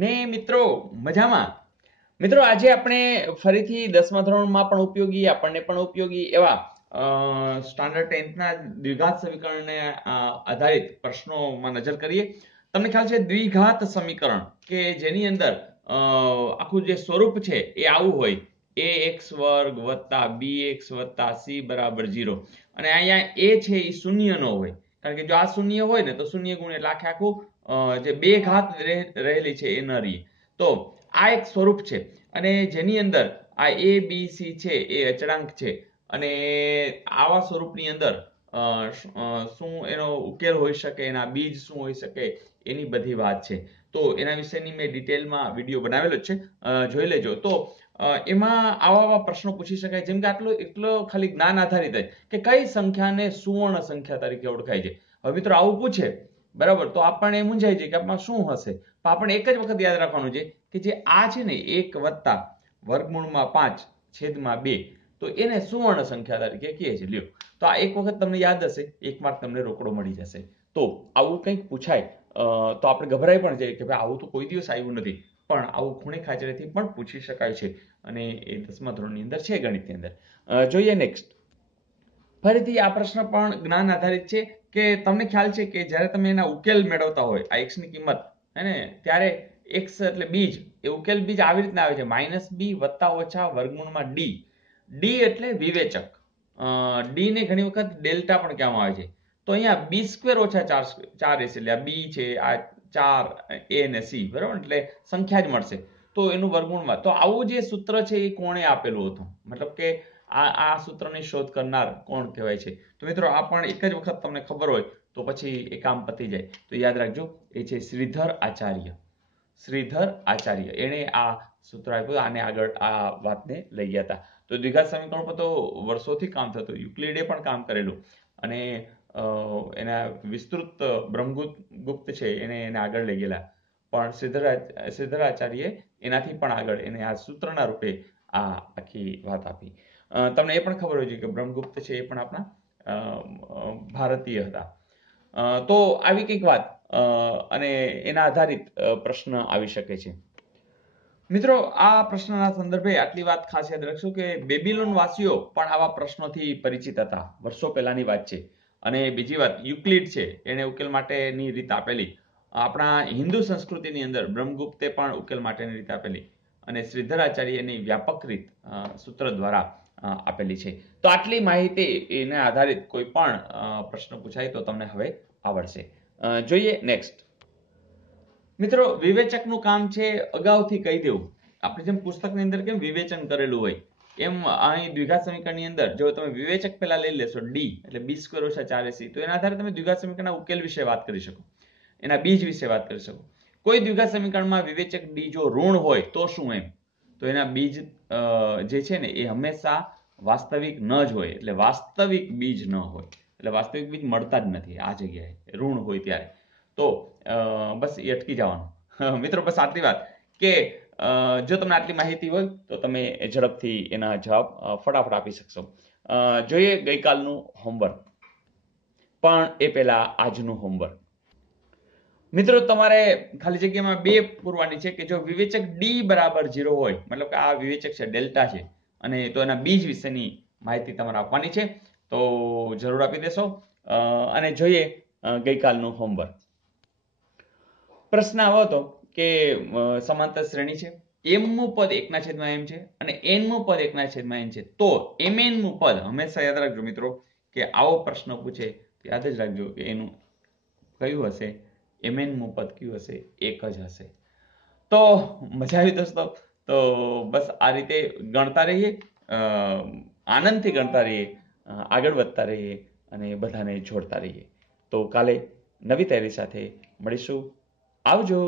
ને મિત્રો મજામાં? મિત્રો આજે આપણે ફરીથી 10મા ધોરણમાં પણ ઉપયોગી આપણને પણ ઉપયોગી એવા સ્ટાન્ડર્ડ 10થના દ્વિઘાત સમીકરણને આધારિત પ્રશ્નોમાં નજર કરીએ. તમને ખ્યાલ છે દ્વિઘાત સમીકરણ કે જેની અંદર આખું જે સ્વરૂપ છે એ આવું હોય ax વર્ગ વત્તા bx વત્તા c બરાબર 0 અને અહીંયા a છે એ શૂન્ય ન હોય કારણ કે જો આ શૂન્ય હોય ને તો શૂન્ય ગુણ એટલે આખે આખું જે બે ઘાત રહેલી છે એ ન રહી. તો આ એક સ્વરૂપ છે અને જેની અંદર આ a b c છે એ અચળાંક છે અને આવા સ્વરૂપની અંદર શું એનો ઉકેલ હોઈ શકે, એના બીજ શું હોઈ શકે એની બધી વાત છે. તો એના વિશેની મેં ડિટેલમાં વિડીયો બનાવેલો છે, જોઈ લેજો. તો એમાં આવા પ્રશ્નો પૂછી શકાય, જેમ કે એટલો ખાલી જ્ઞાન આધારિત જ કે કઈ સંખ્યાને સુવર્ણ સંખ્યા તરીકે ઓળખાય છે. હવે મિત્રો આવું પૂછે બરાબર તો આપણને મૂંઝાય છે કે આમાં શું હશે. તો આપણે એક જ વખત યાદ રાખવાનું છે કે જે આ છે ને 1 વત્તા વર્ગમૂળમાં 5 છેદમાં 2 તો એને સુવર્ણ સંખ્યા તરીકે કહે છે. લ્યો તો આ એક વખત તમને યાદ હશે, એક માર્ક તમને રોકડો મળી જશે. તો આવું કંઈક પૂછાય તો આપણે ગભરાઈ પણ જઈએ કે ભાઈ આવું તો કોઈ દિવસ આવ્યું નથી, પણ આવું ખૂણે ખાચરેથી પણ પૂછી શકાય છે અને એ 10મા ધોરણની અંદર છે, ગણિતની અંદર. જોઈએ નેક્સ્ટ. ફરીથી આ પ્રશ્ન પણ જ્ઞાન આધારિત છે કે તમને ખ્યાલ છે કે જ્યારે તમે એના ઉકેલ મેળવતા હોય આ x ની કિંમત હે ને ત્યારે x એટલે બીજ, એ ઉકેલ બીજ આવી રીતના આવે છે -b વત્તા ઓછા વર્ગમૂળમાં d. d એટલે વિવેચક. d ને ઘણી વખત ડેલ્ટા પણ કહેવામાં આવે છે. તો અહીંયા b² ઓછા 4ac એટલે આ b છે, આ 4 a અને c બરાબર, એટલે સંખ્યા જ મળશે તો એનું વર્ગમૂળમાં. તો આવું જે સૂત્ર છે એ કોણે આપેલું હતું, મતલબ કે આ સૂત્રની શોધ કરનાર કોણ કહેવાય છે? તો મિત્રો આ પણ એક જ વખત તમને ખબર હોય તો પછી એ કામ પતી જાય. તો યાદ રાખજો, એ છે શ્રીધર આચાર્ય. શ્રીધર આચાર્ય એણે આ સૂત્ર આપ્યું, આને આગળ આ વાતને લઈ ગયા હતા. તો દ્વિઘાત સમીકરણ પર તો વર્ષોથી કામ થતું, યુક્લિડે પણ કામ કરેલું અને એના વિસ્તૃત બ્રહ્મગુપ્ત છે એને આગળ લઈ ગયેલા, પણ શ્રીધર આચાર્ય એનાથી પણ આગળ એને આ સૂત્રના રૂપે આ આખી વાત આપી. તમને એ પણ ખબર હોય છે કે બ્રહ્મગુપ્ત છે એ પણ આપણા ભારતીય હતા. તો આવી કંઈક વાત અને એના આધારિત પ્રશ્ન આવી શકે છે. મિત્રો આ પ્રશ્નના સંદર્ભે આટલી વાત ખાસ યાદ રાખશો કે બેબીલોન વાસીઓ પણ આવા પ્રશ્નોથી પરિચિત હતા, વર્ષો પહેલાની વાત છે. અને બીજી વાત, યુક્લિડ છે એને ઉકેલ માટેની રીત આપેલી. આપણા હિન્દુ સંસ્કૃતિની અંદર બ્રહ્મગુપ્તે પણ ઉકેલ માટેની રીત આપેલી અને શ્રીધર આચાર્યની વ્યાપક રીત સૂત્ર દ્વારા આપેલી છે. તો આટલી માહિતી એને આધારિત કોઈ પણ પ્રશ્ન પૂછાય તો તમને હવે આવડશે. જોઈએ નેક્સ્ટ. મિત્રો વિવેચકનું કામ છે અગાઉથી કહી દેવું. આપણે જેમ પુસ્તકની અંદર કેમ વિવેચન કરેલું હોય એમ અહીં દ્વિઘાત સમીકરણની અંદર જો તમે વિવેચક પહેલા લઈ લેશો d એટલે b² ઓછા 4ac તો એના આધારે તમે દ્વિઘાત સમીકરણના ઉકેલ વિશે વાત કરી શકો, એના બીજ વિશે વાત કરી શકો. કોઈ દ્વિઘાત સમીકરણમાં વિવેચક d જો ઋણ હોય તો શું એમ? તો એના બીજ જે છે ને એ હંમેશા વાસ્તવિક ન જ હોય, એટલે વાસ્તવિક બીજ ન હોય, એટલે વાસ્તવિક બીજ મળતા જ નથી આ જગ્યાએ ઋણ હોય ત્યારે. તો બસ એ અટકી જવાનું. મિત્રો બસ આટલી વાત કે જો તમને આટલી માહિતી હોય તો તમે ઝડપથી એના જવાબ ફટાફટ આપી શકશો. જોઈએ ગઈકાલનું હોમવર્ક, પણ એ પહેલા આજનું હોમવર્ક. મિત્રો તમારે ખાલી જગ્યામાં બે પૂરવાની છે કે જો વિવેચક d બરાબર 0 હોય, મતલબ કે આ વિવેચક છે ડેલ્ટા છે અને તો એના બીજ વિશેની માહિતી તમારે આપવાની છે, તો જરૂર આપી દેશો. અને જોઈએ ગઈકાલનું હોમવર્ક. પ્રશ્ન આવો હતો કે સમાંતર શ્રેણી છે, mમું પદ 1/m છે અને nમું પદ 1/n છે, તો mnમું પદ હંમેશા યાદ રાખજો મિત્રો કે આવો પ્રશ્ન પૂછે તો યાદ જ રાખજો કે એનું કયું હશે, mnમું પદ કયું હશે, એક જ હશે. તો મજા આવી દોસ્તો. તો બસ આ રીતે ગણતા રહીએ, આનંદથી ગણતા રહીએ, આગળ વધતા રહીએ અને બધાને જોડતા રહીએ. તો કાલે નવી તૈયારી સાથે મળીશું. આવજો.